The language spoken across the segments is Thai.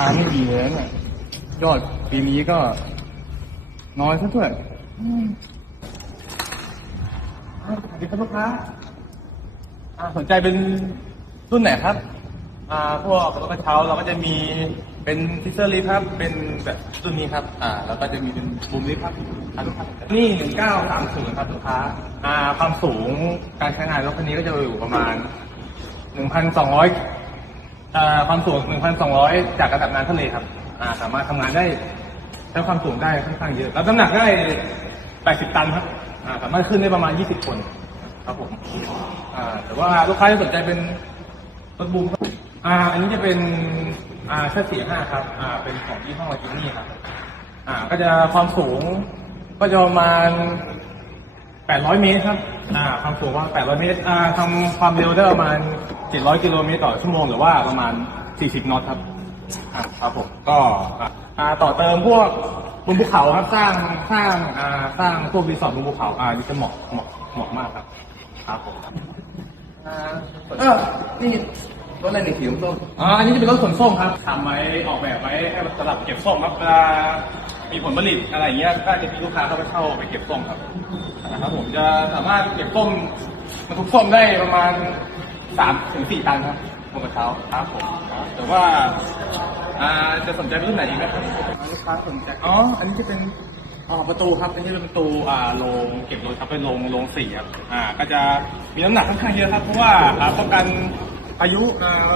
ค้าไม่ดีเลยนะเนี่ยยอดปีนี้ก็น้อยซะด้วยอืมอ่าสวัสดีครับลูกค้าอ่าสนใจเป็นรุ่นไหนครับ อ่าพวกรถกระเช้าเราก็จะมีเป็นฟิเซอร์ลิฟครับ เป็นแบบรุ่นนี้ครับ อ่าแล้วก็จะมีเป็นบูมลิฟครับอ่าลูกค้านี่หนึ่งเก้าสามศูนย์ครับลูกค้า อ่าความสูงการใช้งานรถคันนี้ก็จะอยู่ประมาณหนึ่งพันสองร้อยอ่า ความสูงหนึ่งพันสองร้อยจากระดับน้ำทะเลครับอ่าสามารถทำงานได้ใช้ความสูงได้ค่อนข้างเยอะรับน้ำหนักได้แปดสิบตันครับอ่าสามารถขึ้นได้ประมาณยี่สิบคน ครับผมอ่าแต่ว่าลูกค้าที่สนใจเป็นรถบูมอ่า อันนี้จะเป็นอ่าเชสสี่ห้าครับอ่าเป็นของยี่ห้อจินนี่ครับอ่าก็จะความสูงก็จะประมาณ 800 เมตรครับอ่าความสูงว่า 800 เมตรอ่าทำความเร็วได้ประมาณ 700 กิโลเมตรต่อชั่วโมงหรือว่าประมาณ 40นอตครับอ่าครับผมก็อ่าอ่าต่อเติมพวกบนภูเขาครับสร้างสร้างอ่าสร้างพวกรีสอร์ทบนภูเขาอ่านี่จะเหมาะเหมาะเหมาะมากครับครับผมอ่าเออนี่รถอะไรในสีส้มอ่าอันนี้จะเป็นรถขนส้มครับทำไว้ออกแบบไว้ให้สำหรับเก็บส้มครับเวลามีผลผลิตอะไรอย่างเงี้ยก็จะมีลูกค้าเข้าไปเช่าไปเก็บส้มครับนะครับผมจะสามารถเก็บส้มบรรทุกส้มได้ประมาณ สามถึงสี่ตันครับบนกระเช้าครับผมแต่ว่าอ่าจะสนใจรุ่นไหนอีกไหมครับลูกค้าสนใจอ๋ออันนี้จะเป็นอ๋อประตูครับอันนี้เป็นประตูอ่าโรงเก็บรถครับเป็นโรงโรงสีครับอ่าก็จะมีน้ำหนักค่อนข้างเยอะครับ เพราะว่าอ่าป้องกันพายุอ่า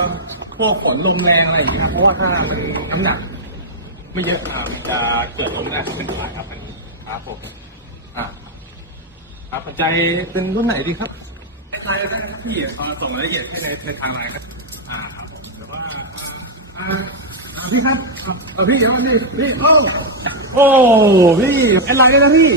พวกฝนลมแรงอะไรอย่างเงี้ยครับเพราะว่าถ้ามันน้ำหนัก ไม่เยอะอ่ามันจะเกิดลมแรงเป็นฝ่ายครับอันนี้ครับผมอ่าครับสนใจเป็นรุ่นไหนดีครับ คล้ายๆได้ครับพี่ตอนส่งรายละเอียดให้ในในทางไลน์ครับอ่าครับผมแต่ว่าอ่าอ่าพี่ครับอ่าเออพี่เอาพี่พี่โอ้โอ้พี่แอดไลน์เลยนะพี่